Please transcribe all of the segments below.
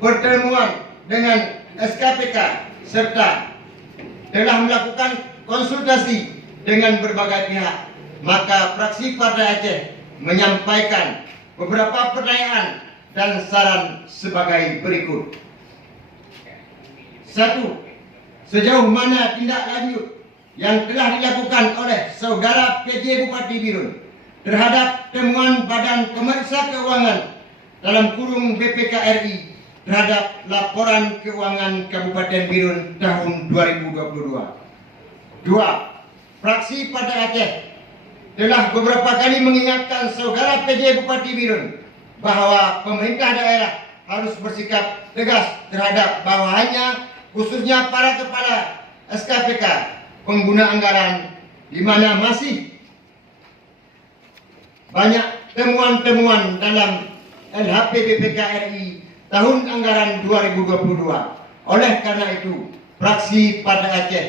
pertemuan dengan SKPK serta telah melakukan konsultasi dengan berbagai pihak, maka fraksi Partai Aceh menyampaikan beberapa pertanyaan dan saran sebagai berikut. 1. Sejauh mana tindak lanjut yang telah dilakukan oleh Saudara PJ Bupati Birun terhadap temuan Badan Pemeriksa Keuangan dalam kurung BPKRI terhadap laporan keuangan Kabupaten Birun tahun 2022. 2. Fraksi Partai Aceh telah beberapa kali mengingatkan Saudara PJ Bupati Birun bahwa pemerintah daerah harus bersikap tegas terhadap bawahannya, khususnya para kepala SKPK pengguna anggaran, di mana masih banyak temuan-temuan dalam LHP BPKRI tahun anggaran 2022. Oleh karena itu, fraksi Partai Aceh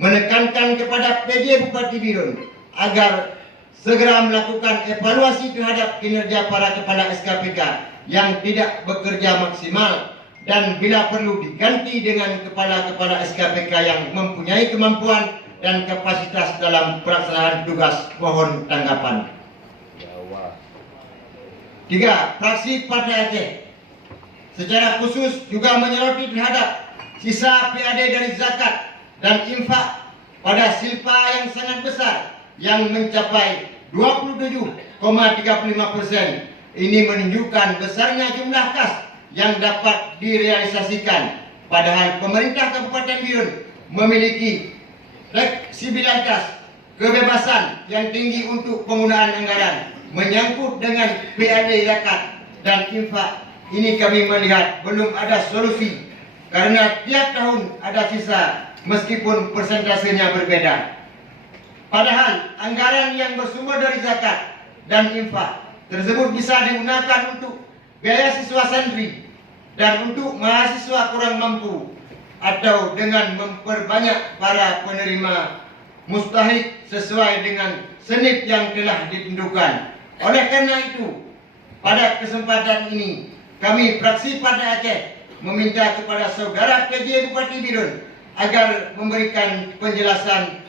menekankan kepada PJ Bupati Birun agar segera melakukan evaluasi terhadap kinerja para kepala SKPK yang tidak bekerja maksimal dan bila perlu diganti dengan kepala-kepala SKPK yang mempunyai kemampuan dan kapasitas dalam pelaksanaan tugas. Mohon tanggapan. 3. Fraksi Partai Aceh secara khusus juga menyoroti terhadap sisa PAD dari zakat dan infak pada silpa yang sangat besar yang mencapai 27,35%. Ini menunjukkan besarnya jumlah kas yang dapat direalisasikan, padahal pemerintah Kabupaten Birun memiliki fleksibilitas kebebasan yang tinggi untuk penggunaan anggaran menyangkut dengan PAD zakat dan infak. Ini kami melihat belum ada solusi karena tiap tahun ada sisa meskipun persentasenya berbeda. Padahal anggaran yang bersumber dari zakat dan infak tersebut bisa digunakan untuk biaya siswa santri dan untuk mahasiswa kurang mampu atau dengan memperbanyak para penerima mustahik sesuai dengan senit yang telah ditentukan. Oleh karena itu, pada kesempatan ini kami fraksi Partai Aceh meminta kepada Saudara PJ Bupati Birun agar memberikan penjelasan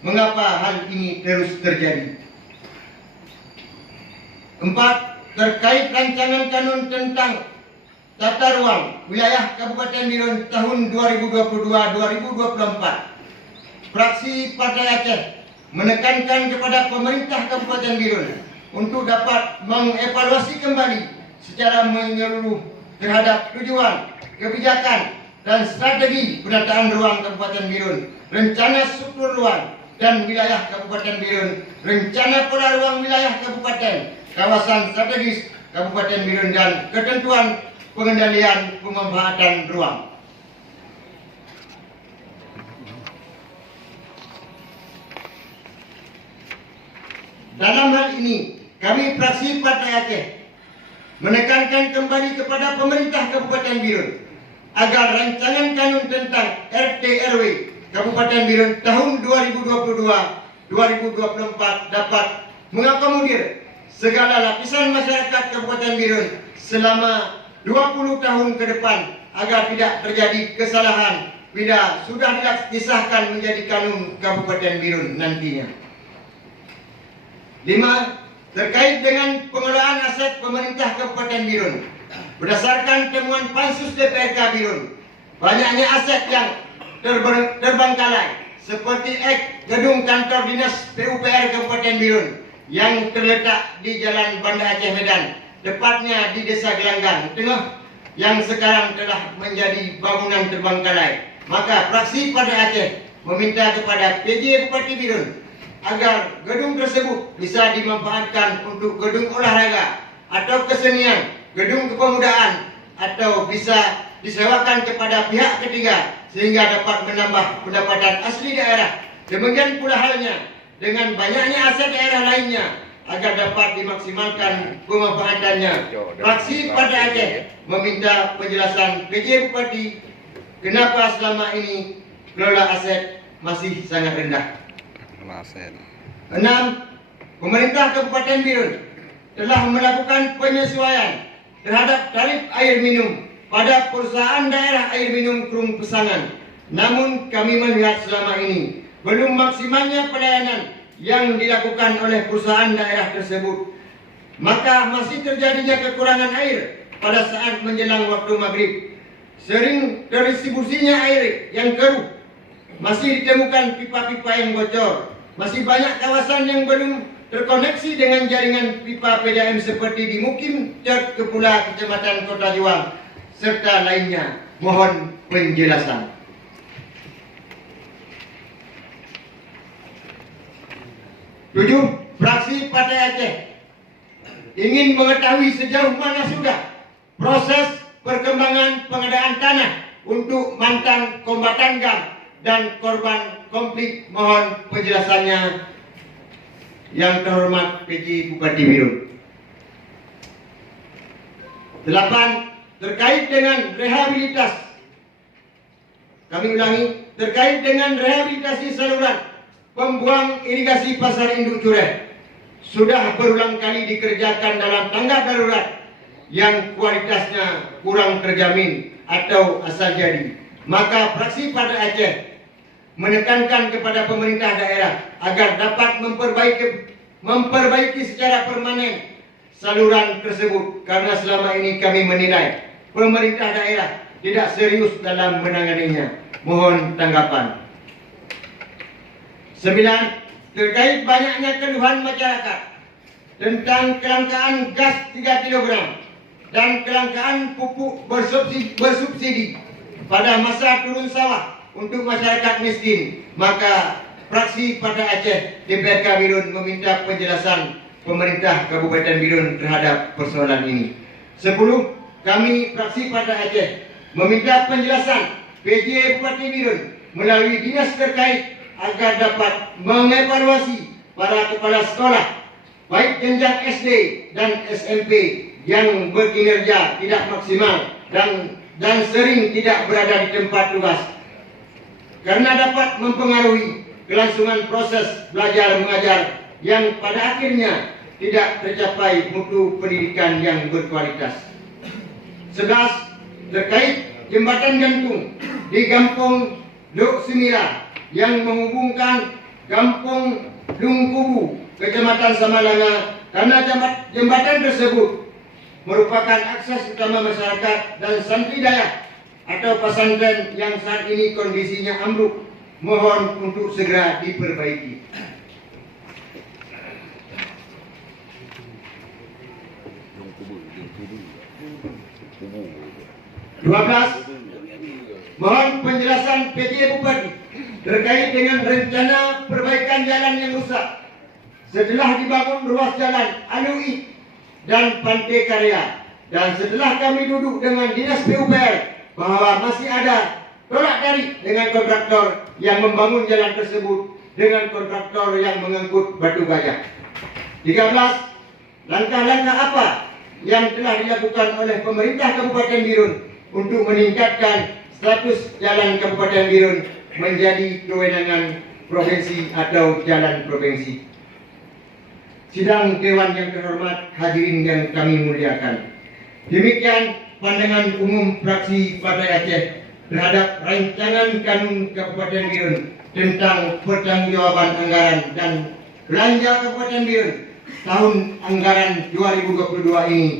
mengapa hal ini terus terjadi. 4. Terkait rancangan kanun tentang tata ruang wilayah Kabupaten Birun tahun 2022-2024, fraksi Partai Aceh menekankan kepada pemerintah Kabupaten Birun untuk dapat mengevaluasi kembali secara menyeluruh terhadap tujuan, kebijakan, dan strategi penataan ruang Kabupaten Birun, rencana struktur ruang dan wilayah Kabupaten Birun, rencana pola ruang wilayah Kabupaten, kawasan strategis Kabupaten Birun, dan ketentuan pengendalian pemanfaatan ruang. Dalam hal ini, kami fraksi Partai Aceh menekankan kembali kepada pemerintah Kabupaten Birun agar rancangan kanun tentang RT RW Kabupaten Birun tahun 2022-2024 dapat mengakomodir segala lapisan masyarakat Kabupaten Birun selama 20 tahun ke depan agar tidak terjadi kesalahan bila sudah disahkan menjadi kanun Kabupaten Birun nantinya. 5. Terkait dengan pengelolaan aset pemerintah Kabupaten Birun, berdasarkan temuan Pansus DPRK Birun, banyaknya aset yang terbengkalai seperti gedung kantor dinas PUPR Kabupaten Birun yang terletak di Jalan Banda Aceh Medan, tepatnya di Desa Gelanggang Tengah, yang sekarang telah menjadi bangunan terbengkalai. Maka fraksi Partai Aceh meminta kepada PJ Bupati Birun agar gedung tersebut bisa dimanfaatkan untuk gedung olahraga atau kesenian, gedung kepemudaan, atau bisa disewakan kepada pihak ketiga sehingga dapat menambah pendapatan asli daerah. Demikian pula halnya dengan banyaknya aset daerah lainnya agar dapat dimaksimalkan pemanfaatannya. Fraksi Partai Aceh meminta penjelasan PJ Bupati kenapa selama ini kelola aset masih sangat rendah. 6. Pemerintah Kabupaten Birun telah melakukan penyesuaian terhadap tarif air minum pada perusahaan daerah air minum Krung Pesangan. Namun kami melihat selama ini belum maksimalnya pelayanan yang dilakukan oleh perusahaan daerah tersebut. Maka masih terjadinya kekurangan air pada saat menjelang waktu maghrib. Sering terdistribusinya air yang keruh. Masih ditemukan pipa-pipa yang bocor. Masih banyak kawasan yang belum terkoneksi dengan jaringan pipa PDAM seperti di Mukim, Cek Kepula, Kecamatan Kota Juang, serta lainnya. Mohon penjelasan. 7. Fraksi Partai Aceh ingin mengetahui sejauh mana sudah proses perkembangan pengadaan tanah untuk mantan kombatan GAM dan korban konflik. Mohon penjelasannya yang terhormat PJ Bupati Birun. 8. Terkait dengan rehabilitasi. Kami ulangi, terkait dengan rehabilitasi saluran pembuang irigasi Pasar Induk Cureh sudah berulang kali dikerjakan dalam tanggap darurat yang kualitasnya kurang terjamin atau asal jadi. Maka fraksi Partai Aceh menekankan kepada pemerintah daerah agar dapat memperbaiki secara permanen saluran tersebut, karena selama ini kami menilai pemerintah daerah tidak serius dalam menanganinya. Mohon tanggapan. 9. Terkait banyaknya keluhan masyarakat tentang kelangkaan gas 3 kg dan kelangkaan pupuk bersubsidi pada masa turun sawah untuk masyarakat miskin, maka fraksi Partai Aceh DPRK Birun meminta penjelasan pemerintah Kabupaten Birun terhadap persoalan ini. 10. Kami fraksi Partai Aceh meminta penjelasan PJ Bupati Birun melalui dinas terkait agar dapat mengevaluasi para kepala sekolah baik jenjang SD dan SMP yang berkinerja tidak maksimal dan sering tidak berada di tempat tugas, karena dapat mempengaruhi kelangsungan proses belajar mengajar yang pada akhirnya tidak tercapai mutu pendidikan yang berkualitas. 11. Terkait jembatan gantung di Kampung Luk Semira yang menghubungkan Kampung Lungkubu, Kecamatan Samalanga, karena jembatan tersebut merupakan akses utama masyarakat dan santri dayak atau pesantren yang saat ini kondisinya ambruk. Mohon untuk segera diperbaiki. 12. Mohon penjelasan PJ Bupati terkait dengan rencana perbaikan jalan yang rusak setelah dibangun ruas jalan Alui dan Pantai Karya, dan setelah kami duduk dengan Dinas PUPR bahwa masih ada tolak tarik dengan kontraktor yang membangun jalan tersebut dengan kontraktor yang mengangkut batu gajah. 13. Langkah-langkah apa yang telah dilakukan oleh pemerintah Kabupaten Birun untuk meningkatkan status jalan Kabupaten Birun menjadi kewenangan provinsi atau jalan provinsi. Sidang Dewan yang terhormat, hadirin yang kami muliakan. Demikian pandangan umum fraksi Partai Aceh terhadap rancangan kanun Kabupaten Birun tentang pertanggungjawaban anggaran dan belanja Kabupaten Birun tahun anggaran 2022 ini.